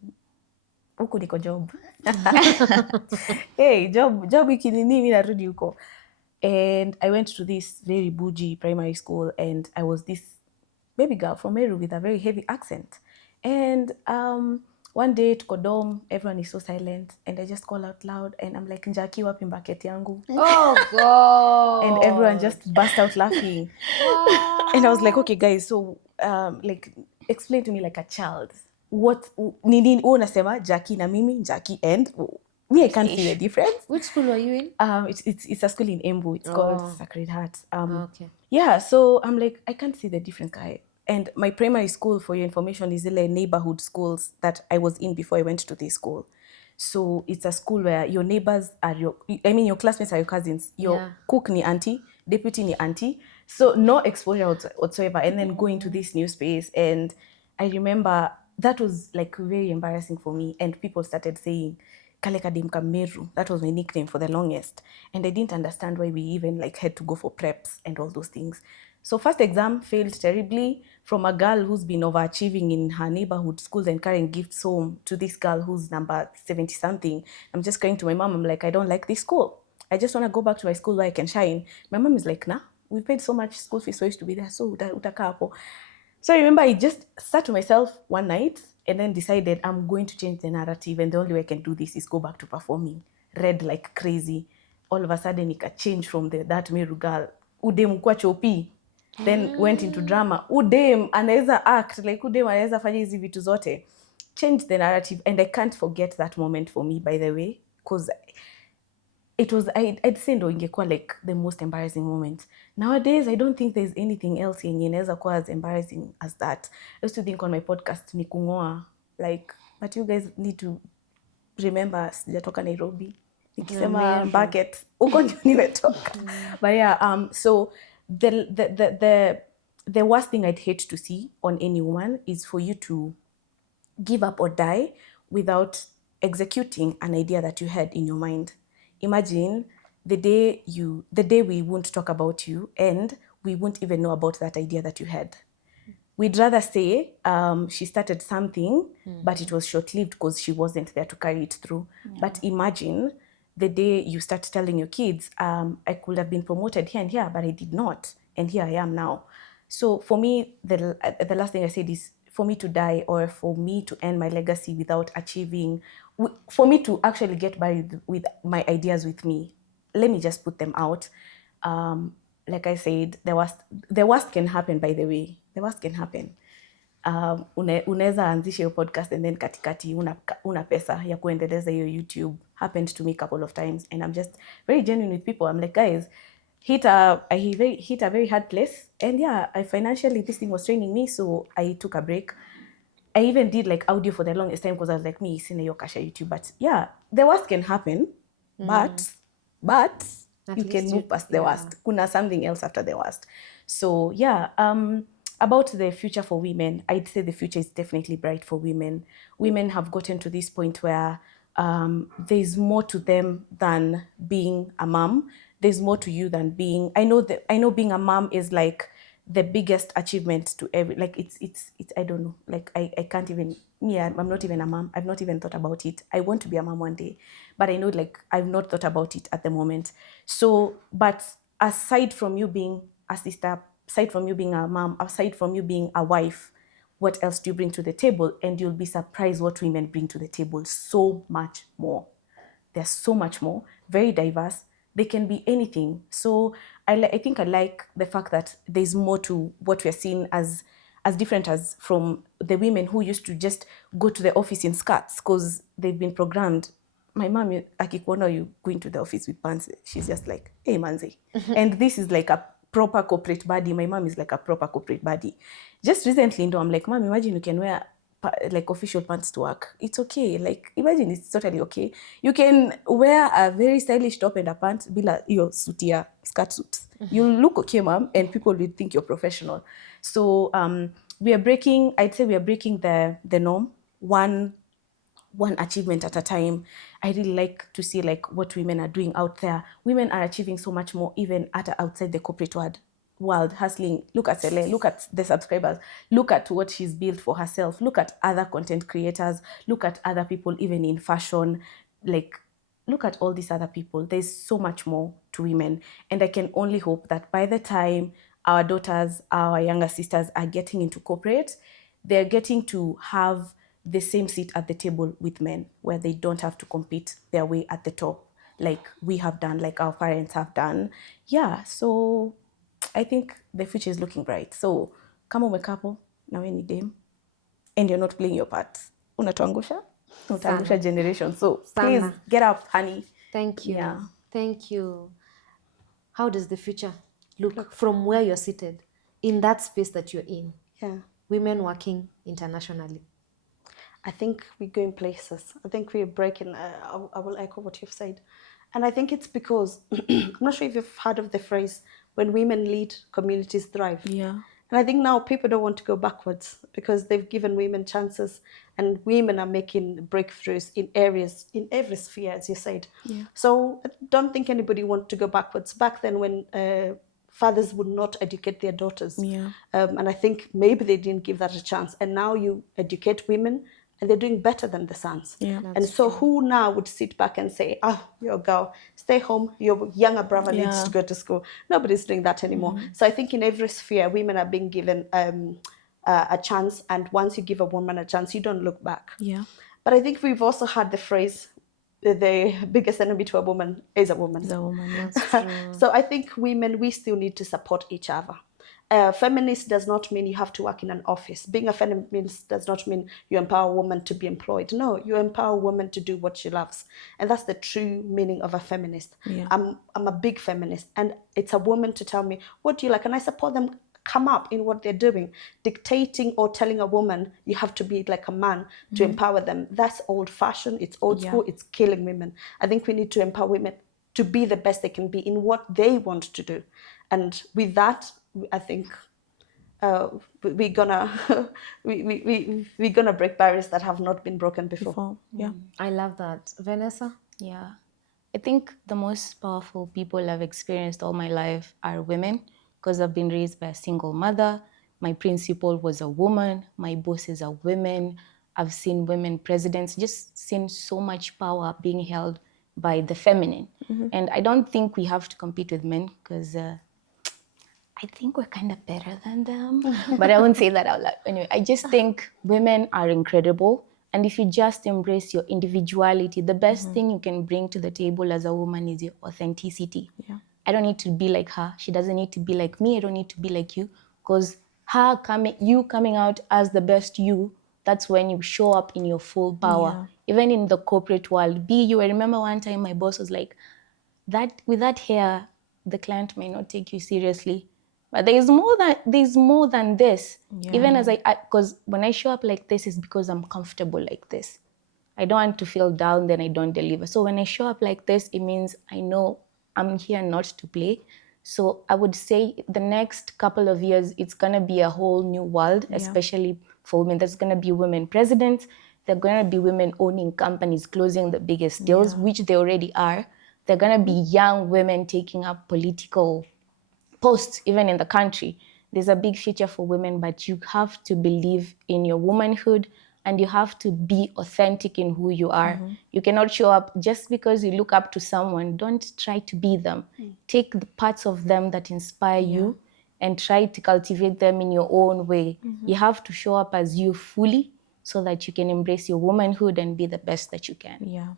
Huku niko job. Hey, job ikinini mi narudi huko. And I went to this very bougie primary school, and I was this baby girl from Meru with a very heavy accent. And one day tuko dorm, everyone is so silent, and I just call out loud, and I'm like, Njaki wapi bucket yangu? Oh God. And everyone just burst out laughing. And I was like, okay guys, so like explain to me like a child. What nini unasema Jackie na mimi Jackie, and me I can't see the difference. Which school were you in? It's a school in Embu. It's called Sacred Heart. Okay. Yeah, so I'm like, I can't see the difference, guy. And my primary school, for your information, is the neighborhood schools that I was in before I went to this school. So it's a school where your neighbors are your classmates are your cousins. Your cook ni auntie, deputy ni auntie. So no exposure whatsoever. And then going to this new space. And I remember that was like very embarrassing for me. And people started saying, Kale Kadem Kameru. That was my nickname for the longest. And I didn't understand why we even like had to go for preps and all those things. So first exam failed terribly, from a girl who's been overachieving in her neighborhood schools and carrying gifts home to this girl who's number 70 something. I'm just crying to my mom. I'm like, I don't like this school. I just want to go back to my school where I can shine. My mom is like, nah, we paid so much school fees for us to be there. So utakaa hapo. So I remember I just sat to myself one night and then decided I'm going to change the narrative, and the only way I can do this is go back to performing. Read like crazy. All of a sudden it got changed from that Meru girl. Udem kwa chopi. Then went into drama. Udem anaweza act, like udem anaweza fanya hizi vitu zote. Changed the narrative, and I can't forget that moment for me, by the way, because it was, I'd say ndo ingekuwa like the most embarrassing moment. Nowadays, I don't think there's anything else yenye inaweza kuwa as embarrassing as that. I used to think on my podcast ni kungoa, like, but you guys need to remember sijatoka Nairobi. Nikisema bucket, uko ndio nimetoka. But yeah, so the worst thing I'd hate to see on any woman is for you to give up or die without executing an idea that you had in your mind. Imagine the day we won't talk about you and we won't even know about that idea that you had. We'd rather say she started something, but it was short-lived because she wasn't there to carry it through. Yeah. But imagine the day you start telling your kids, I could have been promoted here and here, but I did not. And here I am now. So for me, the last thing I said is for me to die or for me to end my legacy without achieving, for me to actually get buried with my ideas with me, let me just put them out. Like I said, the worst can happen, by the way. The worst can happen. Unaweza anzisha your podcast and then katikati una pesa ya kuendeleza your YouTube. Happened to me a couple of times, and I'm just very genuine with people. I'm like, guys, hit a very hard place, and yeah, financially this thing was training me, so I took a break. I even did like audio for the longest time because I was like, me sina yo kasha YouTube. But yeah, the worst can happen, but you can move past the worst. Kuna something else after the worst. So yeah, about the future for women, I'd say the future is definitely bright for women. Women have gotten to this point where there's more to them than being a mom. There's more to you than being. I know being a mom is like the biggest achievement to every. Like it's. I don't know. Like I can't even. Me, I'm not even a mom. I've not even thought about it. I want to be a mom one day, but I know like I've not thought about it at the moment. So, but aside from you being a sister, aside from you being a mom, aside from you being a wife, what else do you bring to the table? And you'll be surprised what women bring to the table. So much more. There's so much more. Very diverse. They can be anything. So I think I like the fact that there's more to what we're seeing as different as from the women who used to just go to the office in skirts because they've been programmed. My mom, akikuona you going to the office with pants, she's just like, hey, manzi. And this is like a proper corporate body. My mom is like a proper corporate body. Just recently, I'm like, Mom, imagine you can wear like official pants to work. It's okay. Like imagine it's totally okay. You can wear a very stylish top and a pant bila your suit ya skirt suit. You look okay, mom, and people will think you're professional. So I'd say we are breaking the norm one achievement at a time. I really like to see like what women are doing out there. Women are achieving so much more even outside the corporate world, hustling. Look at Cele, look at the subscribers, look at what she's built for herself, look at other content creators, look at other people even in fashion, like look at all these other people. There's so much more to women, and I can only hope that by the time our daughters, our younger sisters are getting into corporate, they're getting to have the same seat at the table with men, where they don't have to compete their way at the top like we have done, like our parents have done. Yeah, so I think the future is looking bright. So kama umekapo na we ni dem and you're not playing your part, unatuangusha generation. So please Sana. get up, honey. Thank you. Yeah. Thank you. How does the future look from where you're seated in that space that you're in? Yeah. Women working internationally. I think we're going places. I think we're breaking. I will echo what you've said. And I think it's because, I'm not sure if you've heard of the phrase, when women lead, communities thrive. Yeah. And I think now people don't want to go backwards because they've given women chances, and women are making breakthroughs in areas, in every sphere, as you said. Yeah. So I don't think anybody wants to go backwards. Back then when fathers would not educate their daughters. Yeah. And I think maybe they didn't give that a chance. And now you educate women and they're doing better than the sons. Yeah. And so who now would sit back and say, your girl, stay home, your younger brother needs to go to school. Nobody's doing that anymore. So I think in every sphere, women are being given a chance. And once you give a woman a chance, you don't look back. Yeah. But I think we've also had the phrase, the biggest enemy to a woman is a woman. Is a woman. That's true. So I think women, we still need to support each other. Feminist does not mean you have to work in an office. Being a feminist does not mean you empower a woman to be employed. No, you empower a woman to do what she loves. And that's the true meaning of a feminist. Yeah. I'm a big feminist, and it's a woman to tell me, what do you like? And I support them come up in what they're doing. Dictating or telling a woman you have to be like a man to empower them, that's old fashioned, it's old school, it's killing women. I think we need to empower women to be the best they can be in what they want to do. And with that, I think we're gonna we're gonna break barriers that have not been broken before. Yeah. I love that. Vanessa? Yeah. I think the most powerful people I've experienced all my life are women, because I've been raised by a single mother. My principal was a woman. My bosses are women. I've seen women presidents, just seen so much power being held by the feminine. And I don't think we have to compete with men, because I think we're kind of better than them. But I won't say that out loud. Anyway, I just think women are incredible. And if you just embrace your individuality, the best thing you can bring to the table as a woman is your authenticity. Yeah. I don't need to be like her. She doesn't need to be like me. I don't need to be like you. Because you coming out as the best you, that's when you show up in your full power. Even in the corporate world, be you. I remember one time my boss was like, with that hair, the client may not take you seriously. But there's more than this. Yeah. Even as because when I show up like this, it's because I'm comfortable like this. I don't want to feel down, then I don't deliver. So when I show up like this, it means I know I'm here not to play. So I would say the next couple of years, it's gonna be a whole new world, especially for women. There's gonna be women presidents. There are gonna be women owning companies, closing the biggest deals, which they already are. There are gonna be young women taking up political posts, even in the country. There's a big future for women, but you have to believe in your womanhood and you have to be authentic in who you are. You cannot show up just because you look up to someone. Don't try to be them. Take the parts of them that inspire you and try to cultivate them in your own way. You have to show up as you fully so that you can embrace your womanhood and be the best that you can. Yeah.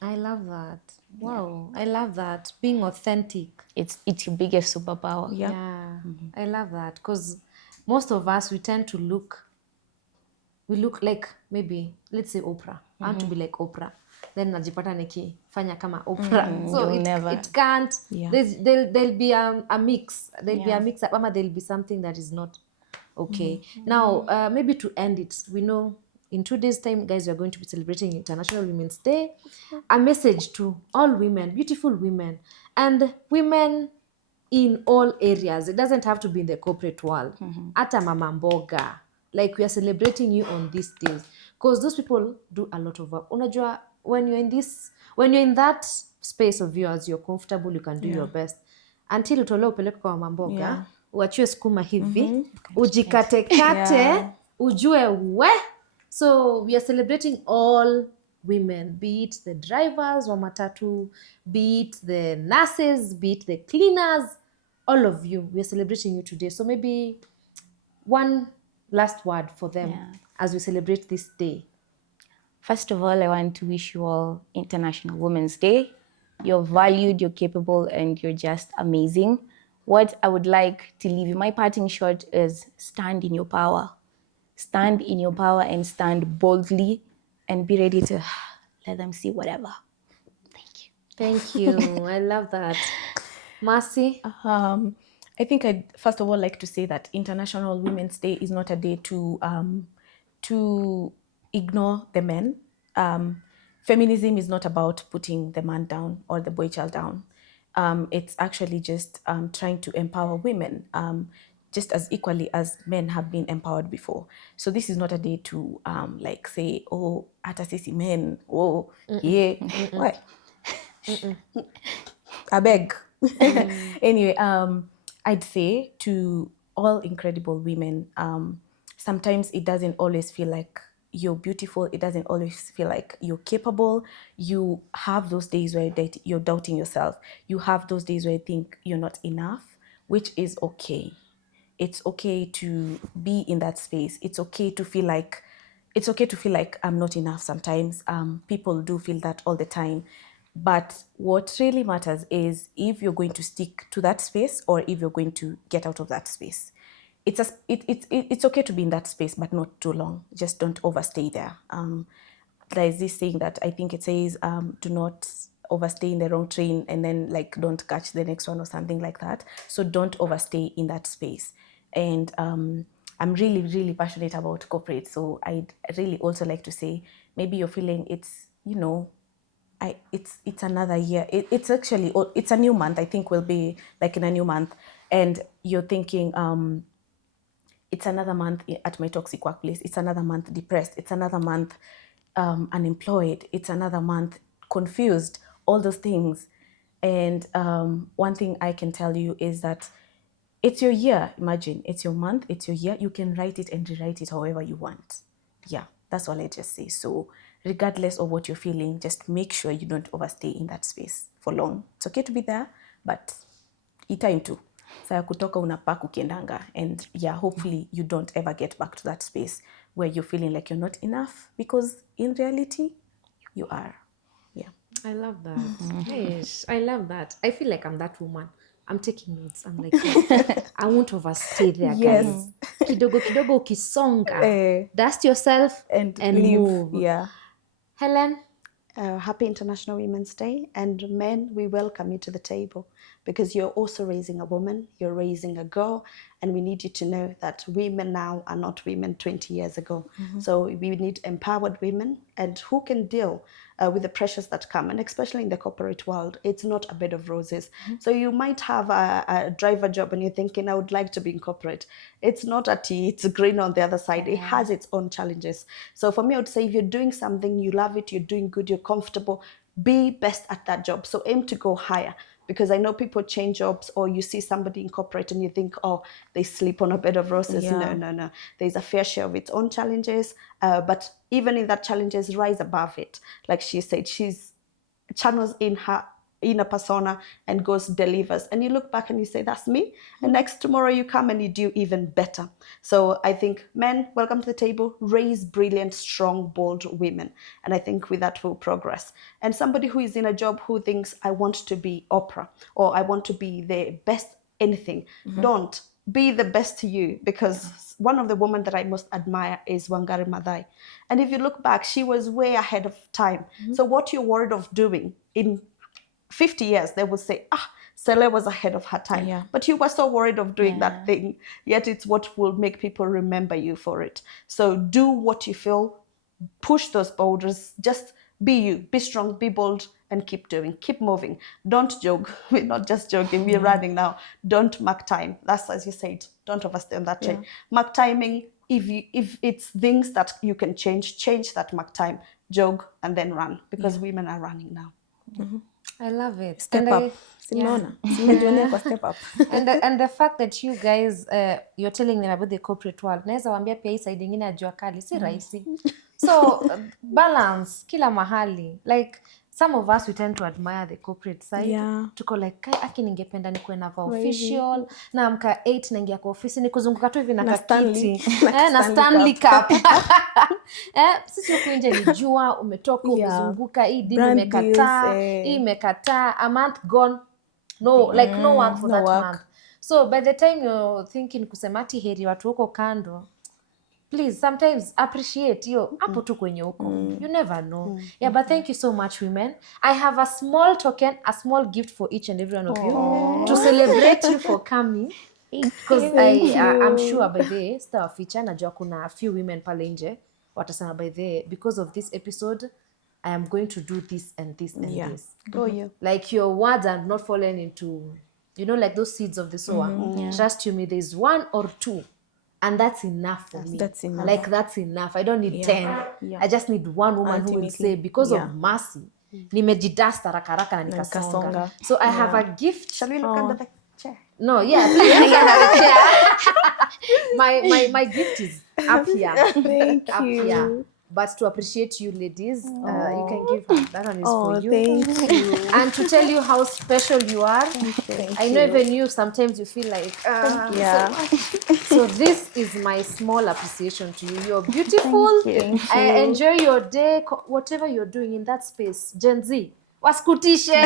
I love that. Wow. I love that. Being authentic. It's your biggest superpower. Yeah. I love that. Because most of us, we tend to look like, maybe, let's say Oprah. I want to be like Oprah. Then najipata nikifanya kama Oprah. So it can't. Yeah. There'll be a mix. There'll be a mix up, there'll be something that is not okay. Now, maybe to end it, we know In 2 days' time, guys, we are going to be celebrating International Women's Day. A message to all women, beautiful women, and women in all areas. It doesn't have to be in the corporate world. Ata mama mboga. Like, we are celebrating you on these days. Because those people do a lot of work. Unajua, when you're in that space of yours, you're comfortable, you can do your best. Until utole upeleke kwa mama mboga, uachiwe sukuma hivi, ujikatekate, ujue we. So we are celebrating all women, be it the drivers wa matatu, be it the nurses, be it the cleaners, all of you. We are celebrating you today. So maybe one last word for them as we celebrate this day. First of all, I want to wish you all International Women's Day. You're valued, you're capable, and you're just amazing. What I would like to leave you, my parting shot is stand in your power. Stand in your power and stand boldly and be ready to let them see whatever. Thank you. I love that. Mercy? I think I'd first of all like to say that International Women's Day is not a day to ignore the men. Feminism is not about putting the man down or the boy child down. It's actually just trying to empower women just as equally as men have been empowered before. So this is not a day to like say, oh, hata sisi men, oh, yeah, what? I beg. Anyway, I'd say to all incredible women, sometimes it doesn't always feel like you're beautiful. It doesn't always feel like you're capable. You have those days where you're doubting yourself. You have those days where you think you're not enough, which is okay. It's okay to be in that space. It's okay to feel like I'm not enough sometimes. People do feel that all the time. But what really matters is if you're going to stick to that space or if you're going to get out of that space. It's okay to be in that space, but not too long. Just don't overstay there. There is this saying that I think it says, do not overstay in the wrong train and then like don't catch the next one or something like that. So don't overstay in that space. And I'm really, really passionate about corporate. So I'd really also like to say, maybe you're feeling it's another year. It's actually, it's a new month. I think we'll be like in a new month. And you're thinking, it's another month at my toxic workplace. It's another month depressed. It's another month unemployed. It's another month confused. All those things. And one thing I can tell you is that it's your year. Imagine, it's your month, it's your year. You can write it and rewrite it however you want. Yeah, that's all I just say. So regardless of what you're feeling, just make sure you don't overstay in that space for long. It's okay to be there, but time too. Saya kutoka unapak ukiendanga. And yeah, hopefully you don't ever get back to that space where you're feeling like you're not enough, because in reality, you are. Yeah. I love that. Yes, I love that. I feel like I'm that woman. I'm taking notes. I'm like, I won't overstay there, Yes. guys. Kidogo kidogo ukisonga. Dust yourself and leave. move. Yeah. Helen? Happy International Women's Day, and men, we welcome you to the table because you're also raising a woman, you're raising a girl, and we need you to know that women now are not women 20 years ago. So we need empowered women and who can deal with the pressures that come, and especially in the corporate world, it's not a bed of roses. So you might have a driver job and you're thinking, I would like to be in corporate. It's not a tea, it's green on the other side. It has its own challenges. So for me, I would say if you're doing something, you love it, you're doing good, you're comfortable, be best at that job. So aim to go higher, because I know people change jobs, or you see somebody in corporate and you think, oh, they sleep on a bed of roses. Yeah. No. There's a fair share of its own challenges, but even in that challenges, rise above it. Like she said, she's channels in her inner persona and goes delivers, and you look back and you say, that's me. And next tomorrow you come and you do even better. So I think men, welcome to the table. Raise brilliant, strong, bold women, and I think with that we'll progress. And somebody who is in a job who thinks, I want to be Oprah, or I want to be the best anything, don't be the best to you, because one of the women that I most admire is Wangari Maathai. And if you look back, she was way ahead of time. So what you're worried of doing in 50 years, they will say, Sele was ahead of her time. Yeah. But you were so worried of doing that thing, yet it's what will make people remember you for it. So do what you feel push those boundaries. Just be you, be strong, be bold, and keep doing, keep moving. Don't jog. We're not just jogging, we're running now. Don't mark time. That's, as you said, don't overstay on that chain. Mark timing. If it's things that you can change that mark time. Jog and then run, because women are running now. I love it. Step And up. Simona. Simejionea kwa step up. And the fact that you guys you're telling them about the corporate world, naweza waambia pia hii side ingine ya jua kali si rahisi. So balance kila mahali. Like some of us we tend to admire the corporate side. Yeah. Tuko like aki ningependa nikuwe na official na amka 8 naingia kwa ofisi ni kuzunguka tu hivi na kakiti na Stanley Cup. Sisi huku nje ni jua umetoka umezunguka hii dini imekataa hii imekataa a month gone. No, like no work for that month. So by the time you're thinking kusemati heri watu huko kando, please sometimes appreciate yo hapo tu kwenye huko. You never know. Yeah, but thank you so much, women. I have a small token, a small gift for each and every one of you to celebrate you for coming. Because I'm sure by the star feature najua kuna a few women pale nje watasema by the because of this episode I am going to do this and this and this. Go you. Like your words are not falling into, you know, like those seeds of the sower. Trust you me, there's one or two. And that's enough for me. That's enough. Like that's enough. I don't need 10. I just need one woman who will say, because of mercy, nimejidasta haraka na nikasonga. So I have a gift. Shall we look under the chair? No, yeah, please look under the chair. My gift is up here. Thank Up you. here. But to appreciate you ladies, you can give her. That one is for you. Thank you. And to tell you how special you are. I know even you, sometimes you feel like, Yeah. So this is my small appreciation to you. You're beautiful. Thank I enjoy your day, whatever you're doing in that space. Gen Z. Waskutishe.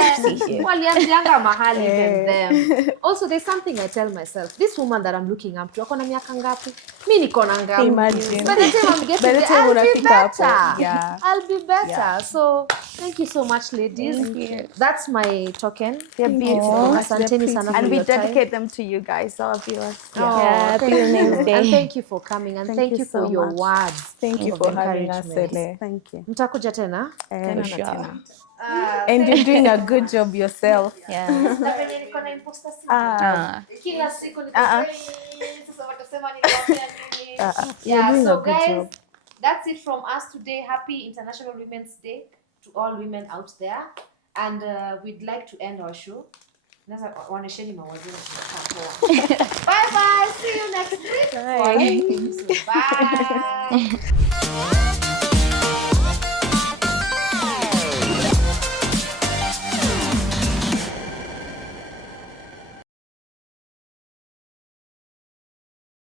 Waliambianga mahali even them. Also, there's something I tell myself. This woman that I'm looking up to, akona miaka ngapi? Mi niko na ngapi? Imagine. By the time I'm getting By the there, time I'll be unafika hapo. better. Yeah. I'll be better. So, thank you so much, ladies. Thank you. That's my token. They're beautiful. Asanteni sana for And we your time. dedicate them to you guys, our viewers. Yeah, Happy Women's Day. And thank you for coming and thank you for so your much. words. Thank you of for having us, encouragement. Sele. Thank you. Mtakuja tena? Tena na Sure. tena. And you're doing a good job yourself. Yeah. Kila siku You're Yeah, doing so a good guys, job. that's it from us today. Happy International Women's Day to all women out there. And we'd like to end our show. Wanesheni mawaziri Bye bye. See you next week. Bye. Bye.